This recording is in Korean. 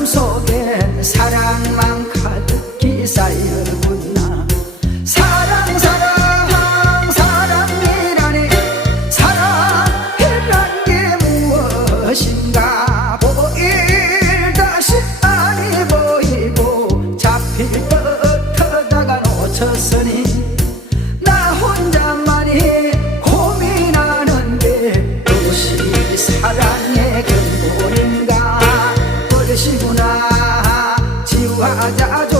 가슴 속엔 사랑만 가득 기사여구나. 사랑 사랑 사랑이라니. 사랑이란 게 무엇인가 보일 듯이 아니 보이고 잡힐 듯 하다가 놓쳤어. aja aja